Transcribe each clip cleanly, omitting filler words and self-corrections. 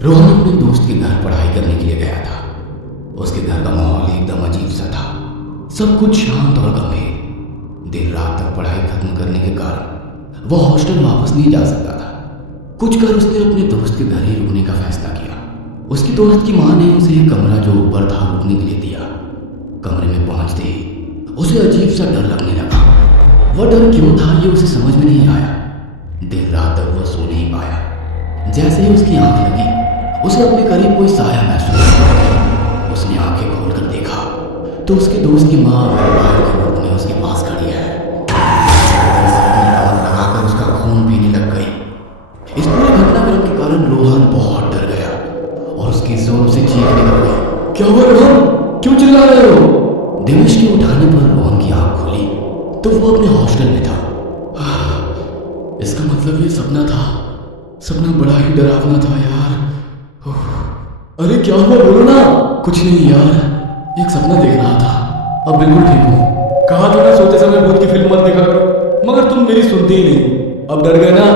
रोहन अपने दोस्त के घर पढ़ाई करने के लिए गया था। उसके घर का माहौल एकदम अजीब सा था, सब कुछ शांत और गंभीर। देर रात तक पढ़ाई खत्म करने के कारण वह हॉस्टल वापस नहीं जा सकता था। कुछ कर उसने अपने दोस्त के घर ही रुकने का फैसला किया। उसकी दोस्त की माँ ने उसे एक कमरा जो ऊपर था रुकने के लिए दिया। कमरे में पहुंचते ही उसे अजीब सा डर लगने लगा। वह डर क्यों था ये उसे समझ में नहीं आया। देर रात तक वह सो नहीं पाया। जैसे ही उसकी आंख लगी उसे अपने करीब कोई साया महसूस हुआ। उसने आंखें खोलकर देखा तो उसके दोस्त की माँ वैम्पायर के रूप में उसके पास खड़ी है। लगाकर उसका खून पीने लग गई। इस पूरे घटनाक्रम के कारण रोहन बहुत डर गया और उसकी जोर से चीखने लग गई, क्या हुआ रोहन, क्यों चिल्ला रहे हो? दिवेश के उठाने पर रोहन की आंख खुली तो वो अपने हॉस्टल में था। इसका मतलब ये सपना था। सपना बड़ा ही डरावना था यार। अरे क्या हुआ बोलो ना। कुछ नहीं यार, एक सपना देख रहा था, अब बिल्कुल ठीक हूँ। कहा था ना सोते समय भूत की फिल्म मत देखा करो, मगर तुम मेरी सुनते ही नहीं। अब डर गए ना,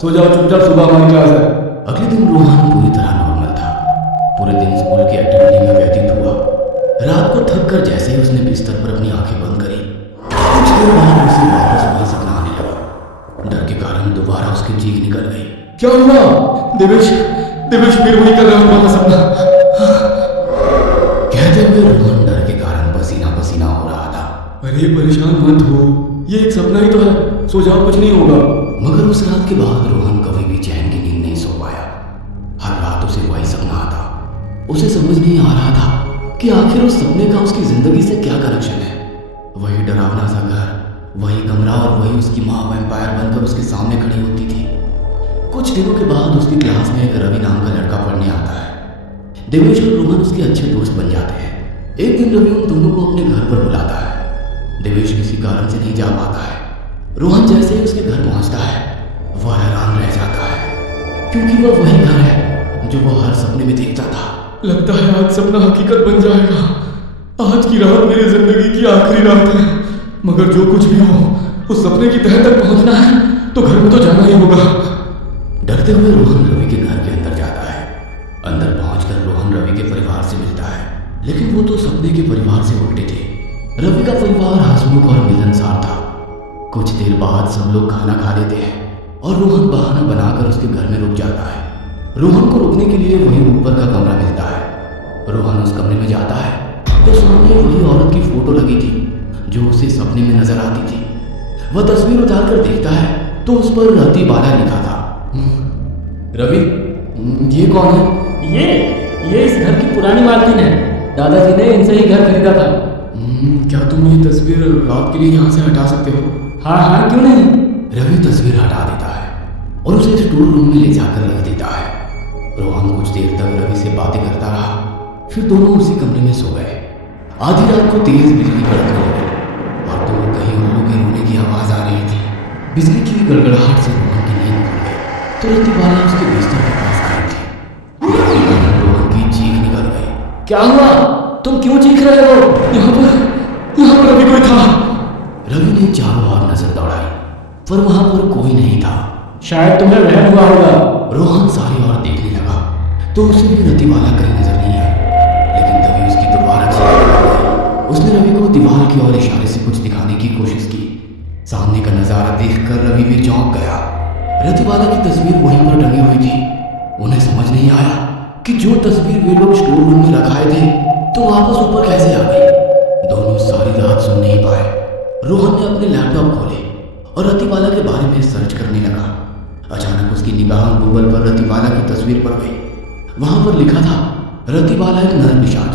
सो जाओ चुपचाप, सुबह हमारी क्लास है। अगले दिन रोहन पूरी तरह नॉर्मल था। पूरे दिन स्कूल की एक्टिविटी में व्यतीत हुआ। रात को थक कर जैसे ही उसने बिस्तर पर अपनी आंखें बंद करी, कुछ देर बाद उसे वापस वही सपना आने लगा। डर के कारण दोबारा उसकी चीख निकल गई, क्या हुआ? देवेश फिर वही कर रहा हूँ सपना। कहते हुए रोहन डर के कारण पसीना पसीना हो रहा था। अरे परेशान मत हो, ये एक सपना ही तो है, सो जाओ, कुछ नहीं होगा। मगर उस रात के बाद रोहन कभी भी चैन की नींद नहीं सो पाया। हर रात उसे वही सपना आता। उसे समझ नहीं आ रहा था कि आखिर उस सपने का उसकी जिंदगी से क्या कनेक्शन है। वही डरावना सा घर, वही कमरा और वही उसकी माँ वैम्पायर बनकर उसके सामने खड़ी होती थी। कुछ दिनों के बाद उसकी क्लास में एक रवि नाम का लड़का पढ़ने आता है। देवेश और रोहन उसके अच्छे दोस्त बन जाते हैं। एक दिन रवि उन दोनों को अपने घर पर बुलाता है। देवेश किसी कारण से नहीं जा पाता है। रोहन जैसे ही उसके घर पहुंचता है वह हैरान रह जाता है, क्योंकि वह वही घर है जो वह हर सपने में देखता था। लगता है आज सपना हकीकत बन जाएगा। आज की रात मेरी जिंदगी की आखिरी रात है, मगर जो कुछ भी हो उस सपने की तह तक पहुंचना है तो घर में तो जाना ही होगा। डरते हुए रोहन रवि के घर के अंदर जाता है। अंदर पहुंचकर रोहन रवि के परिवार से मिलता है, लेकिन वो तो सपने के परिवार से उल्टे थे। रवि का परिवार हंसमुख और मिलनसार था। कुछ देर बाद सब लोग खाना खा लेते हैं और रोहन बहाना बनाकर उसके घर में रुक जाता है। रोहन को रुकने के लिए वही ऊपर का कमरा मिलता है। रोहन उस कमरे में जाता है तो सामने वही औरत की फोटो लगी थी जो उसे सपने में नजर आती थी। वह तस्वीर उतार कर देखता है तो उस पर रति बाला लिखा था। रवि, ये कौन है? ये इस घर की पुरानी मालकिन है। दादाजी ने इनसे ही घर खरीदा था। क्या तुम ये तस्वीर रात के लिए यहाँ से हटा सकते हो? हाँ, क्यों नहीं। रवि तस्वीर हटा देता है और उसे स्टोर रूम में ले जाकर रख देता है। रोहन कुछ देर तक रवि से बातें करता रहा, फिर दोनों उसी कमरे में सो गए। आधी रात को तेज बिजली कड़कने लगी और दूर कहीं उल्लू के रोने की आवाज आ रही थी। बिजली की गड़गड़ाहट से रोहन की नींद खुल गई तो रति बाला उसके बिस्तर के पास खड़ी थी। रोहन की चीख निकल गई, क्या हुआ? तुम क्यों चीख रहे हो? यहाँ पर रवि कोई था। रवि ने चारों ओर नजर दौड़ाई पर वहां पर कोई नहीं था। शायद तुम्हें वहम हुआ होगा। रोहन सारी ओर देखने लगा तो उसे भी रति बाला कहीं नजर नहीं आई, लेकिन तभी उसकी दोबारा चीख निकल गई। उसने रवि को दीवार की ओर इशारे से कुछ दिखाने की कोशिश की। सामने का नजारा देखकर रवि भी चौंक गया। रति बाला की तस्वीर वहीं पर टंगी हुई थी। उन्हें समझ नहीं आया कि जो तस्वीर वे लोग स्टोर रूम में रखाए थे तो वापस ऊपर कैसे आ गई। दोनों सारी रात सो नहीं पाए। रोहन ने अपने लैपटॉप खोले और रति बाला के बारे में सर्च करने लगा। अचानक उसकी निगाह गूगल पर रति बाला की तस्वीर पड़ गई। वहां पर लिखा था रति बाला एक नर पिशाच।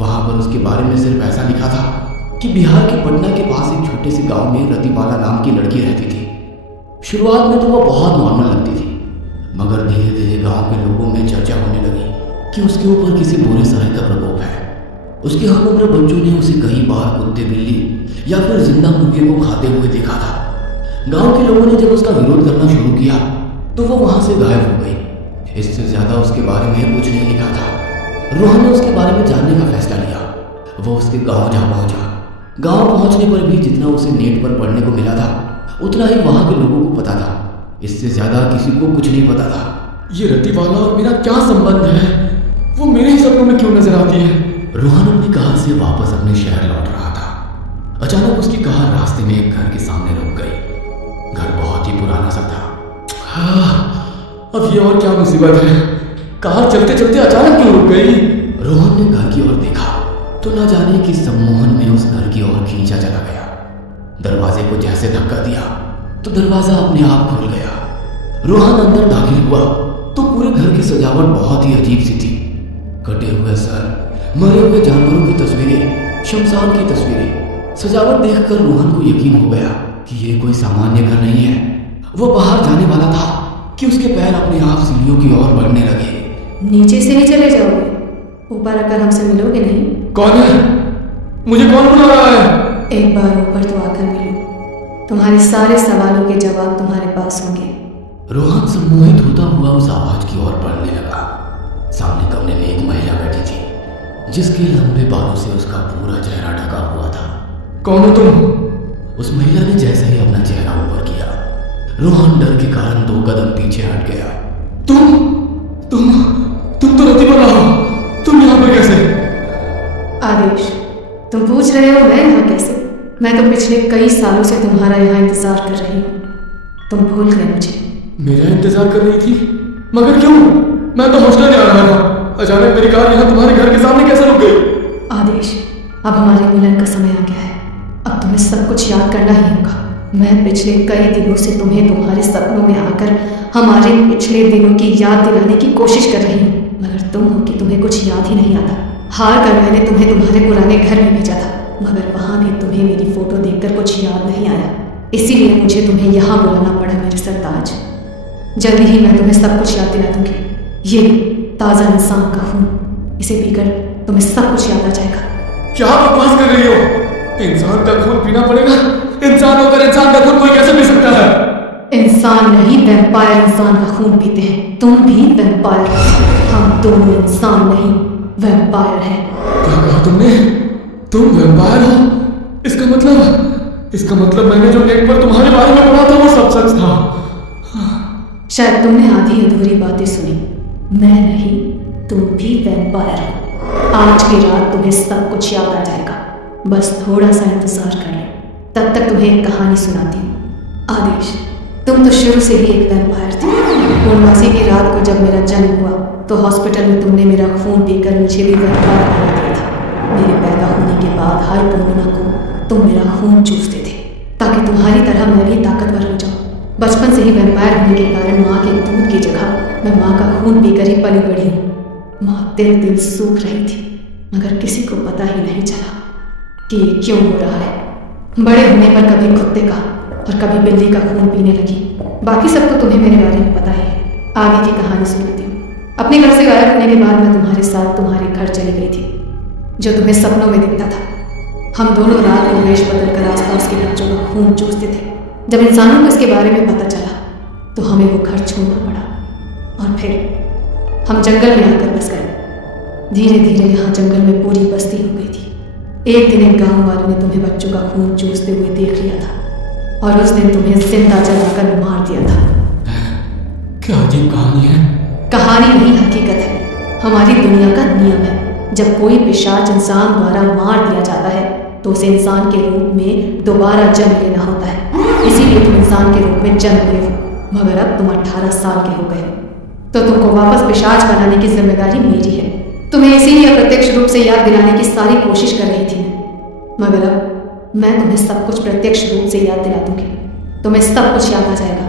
वहां पर उसके बारे में सिर्फ ऐसा लिखा था कि बिहार के पटना के पास एक छोटे से गांव में रति बाला नाम की लड़की रहती थी। शुरुआत में तो वह बहुत नॉर्मल लगती थी, मगर धीरे धीरे गांव के लोगों में चर्चा होने लगी कि उसके ऊपर किसी बुरे सराय का प्रकोप है। उसके हम उम्र बच्चों ने उसे कई बार कुत्ते, बिल्ली या फिर जिंदा मुर्गे को खाते हुए देखा था। गांव के लोगों ने जब उसका विरोध करना शुरू किया तो वो वहां से गायब हो गई। इससे ज्यादा उसके बारे में कुछ नहीं लिखा था। रोहन ने उसके बारे में जानने का फैसला लिया। वो उसके गांव जा पहुंचा। गांव पहुंचने पर भी जितना उसे नेट पर पढ़ने को मिला था उतना ही वहां के लोगों को पता था। इससे ज्यादा किसी को कुछ नहीं पता था। ये रतिवाला और मेरा क्या संबंध है? वो मेरे ही सपनों में क्यों नजर आती है? रोहन अपनी कार से वापस अपने शहर लौट रहा था। अचानक उसकी कार रास्ते में एक घर के सामने रुक गई। घर बहुत ही पुराना सा था। अब ये और क्या मुसीबत है? कार चलते चलते अचानक क्यों रुक गई? रोहन ने घर की ओर देखा तो न जाने कि सम्मोहन ने उस घर की ओर खींचा चला गया। दरवाजे को जैसे धक्का दिया तो दरवाजा अपने आप खुल गया। रोहन अंदर दाखिल हुआ तो पूरे घर की सजावट बहुत ही अजीब सी थी। कटे हुए सर, मरे हुए जानवरों की तस्वीरें, शमशान की तस्वीरें। सजावट देखकर रोहन को यकीन हो गया कि ये कोई सामान्य घर नहीं है। वो बाहर जाने वाला था कि उसके पैर अपने आप सीढ़ियों की ओर बढ़ने लगे। नीचे से ही चले जाओगे? ऊपर आकर हमसे मिलोगे नहीं? कौन है? मुझे कौन बुला रहा है? एक बार ऊपर तो आकर मिलो। तुम्हारे सारे सवालों के जवाब तुम्हारे पास होंगे। रोहन सम्मोहित होता हुआ उस आवाज की ओर बढ़ने लगा। सामने कमरे में एक महिला बैठी थी जिसके लंबे बालों से उसका पूरा चेहरा ढका हुआ था। कौन हो तुम? उस महिला ने जैसे ही अपना चेहरा ऊपर किया, रोहन डर के कारण 2 कदम पीछे हट गया। तुम तो रतिवाला हो। तुम यहाँ पर कैसे? आदेश, तुम पूछ रहे हो मैं यहाँ कैसे? मैं तो पिछले कई सालों से तुम्हारा यहाँ इंतजार कर रही हूँ। तुम भूल गए मुझे। मेरा इंतजार कर रही थी? मगर क्यों? मैं तो हॉस्टल जा रहा था। अचानक मेरी कार यहाँ तुम्हारे घर के सामने कैसे रुक गई? आदेश, अब हमारे मिलन का समय आ गया है। अब तुम्हें सब कुछ याद करना ही होगा। मैं पिछले कई दिनों से तुम्हें तुम्हारे सपनों में आकर हमारे पिछले दिनों की याद दिलाने की कोशिश कर रही हूँ, मगर तुम हो कि तुम्हें कुछ याद ही नहीं आता। हार कर मैंने तुम्हें तुम्हारे पुराने घर में भेजा था, मगर वहाँ भी तुम्हें मेरी फोटो देखकर कुछ याद नहीं आया। इसीलिए मुझे तुम्हें यहाँ बुलाना पड़ा मेरे सरताज। जल्दी ही मैं तुम्हें सब कुछ याद दिला दूंगी। ये ताज़ा इंसान का खून, इसे पीकर तुम्हें सब कुछ याद आ जाएगा। क्या बकवास कर रही हो? इंसान का खून पीना पड़ेगा? इंसान होकर इंसान का खून कोई कैसे पी सकता है? इंसान नहीं, वैम्पायर इंसान का खून पीते हैं। तुम भी वैम्पायर हो। हम दोनों इंसान नहीं, वैम्पायर हैं। क्या कहा तुमने? तुम वैम्पायर हो? इसका मतलब मैंने जो नेट पर तुम्हारे बारे में पढ़ा था वो सब सच था। शायद तुमने आधी अधूरी बातें सुनी। मैं नहीं, तुम भी वैम्पायर हो। आज की रात तुम्हें सब कुछ याद आ जाएगा। बस थोड़ा सा इंतजार कर लो, तब तक तुम्हें एक कहानी सुनाती हूँ। आदेश, तुम तो शुरू से ही एक वैम्पायर थी। पूर्णमासी की रात को जब मेरा जन्म हुआ तो हॉस्पिटल में तुमने मेरा खून पीकर मुझे भी वैम्पायर बना दिया था। मेरे पैदा होने के बाद हर पूर्णिमा को तुम मेरा खून चूसते थे ताकि तुम्हारी तरह मैं भी ताकतवर हो जाऊँ। बचपन से ही वैम्पायर होने के कारण माँ के दूध की जगह मैं माँ का खून पीकर ही पली बड़ी हूँ। माँ दिल दिल सूख रही थी, मगर किसी को पता ही नहीं चला कि ये क्यों हो रहा है। बड़े होने पर कभी कुत्ते का और कभी बिल्ली का खून पीने लगी। बाकी सब तो तुम्हें मेरे बारे में पता ही है। आगे की कहानी सुनाती हूँ। अपने घर से गायब होने के बाद मैं तुम्हारे साथ तुम्हारे घर चली गई थी, जो तुम्हें सपनों में दिखता था। हम दोनों रात को वेश बदलकर आसपास के बच्चों का खून चूसते थे। जब इंसानों को इसके बारे में पता चला तो हमें वो घर छोड़ना पड़ा और फिर हम जंगल में आकर बस गए। धीरे धीरे यहाँ जंगल में पूरी बस्ती हो गई थी। एक दिन एक गांव वालों ने तुम्हें बच्चों का खून चूसते हुए देख लिया था और उस दिन तुम्हें जिंदा जलाकर मार दिया था। क्या अजीब कहानी है? कहानी नहीं, हकीकत है। हमारी दुनिया का नियम है, जब कोई पिशाच इंसान द्वारा मार दिया जाता है तो उसे इंसान के रूप में दोबारा जन्म लेना होता है। इसीलिए तुम इंसान के रूप में जन्म लिए हो, मगर अब तुम 18 साल के हो गए हो, तो तुमको वापस पिशाच बनाने की जिम्मेदारी मेरी है। तुम्हें इसीलिए अप्रत्यक्ष रूप से याद दिलाने की सारी कोशिश कर रही थी, मगर अब मैं तुम्हें सब कुछ प्रत्यक्ष रूप से याद दिला दूंगी। तुम्हें सब कुछ याद आ जाएगा।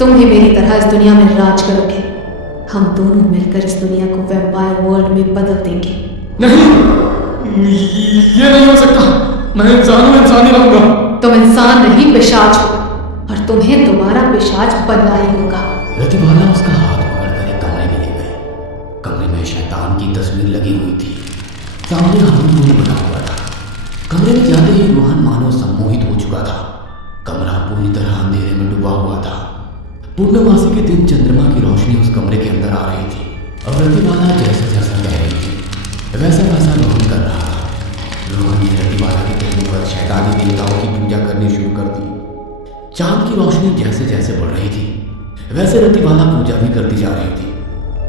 तुम भी मेरी तरह इस दुनिया में राज करोगे। हम दोनों मिलकर इस दुनिया को वैम्पायर वर्ल्ड में बदल देंगे। नहीं, ये नहीं हो सकता। मैं इंसान हूँ, इंसान ही रहूंगा। तुम इंसान नहीं, पिशाच हो और तुम्हें दोबारा पिशाच बनना ही होगा। रतिवाला उसका हाथ पकड़कर एक कमरे में ले गए। कमरे में शैतान की तस्वीर लगी हुई थी। सामने हारून बना हुआ था। कमरे में जाते ही रोहन मानो सम्मोहित हो चुका था। कमरा पूरी तरह अंधेरे में डूबा हुआ था। पूर्णमासी के दिन चंद्रमा की रोशनी उस कमरे के अंदर आ रही थी और रतिवाला जैसा जैसा कह रही थी वैसा वैसा रोहन कर रहा था। रोहन ने रतिवाला के कहने पर शैतानी देवताओं की पूजा करनी शुरू कर दी। चांद की रोशनी जैसे जैसे बढ़ रही थी वैसे रतिवाला पूजा भी करती जा रही थी।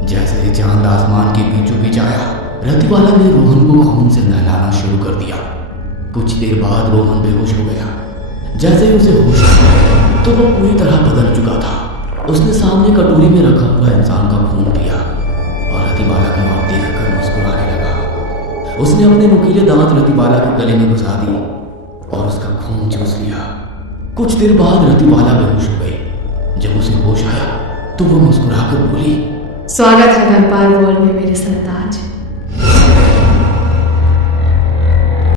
जैसे ही चांद आसमान के बीचों बीच आया, रतिबाला ने रोहन को खून से नहलाना शुरू कर दिया। कुछ देर बाद रोहन बेहोश हो गया। जैसे ही उसे होश आया तो वो पूरी तरह बदल चुका था। उसने सामने कटोरी में रखा हुआ इंसान का खून पिया और रतिबाला की ओर देखकर मुस्कुराने लगा। उसने अपने नुकीले दांत रतिबाला के गले में घुसा दिए और उसका खून चूस लिया। कुछ देर बाद रतिबाला बेहोश हो गई। जब उसे होश आया तो वो मुस्कुराकर बोली, स्वागत है वैम्पायर वर्ल्ड में मेरे सरताज।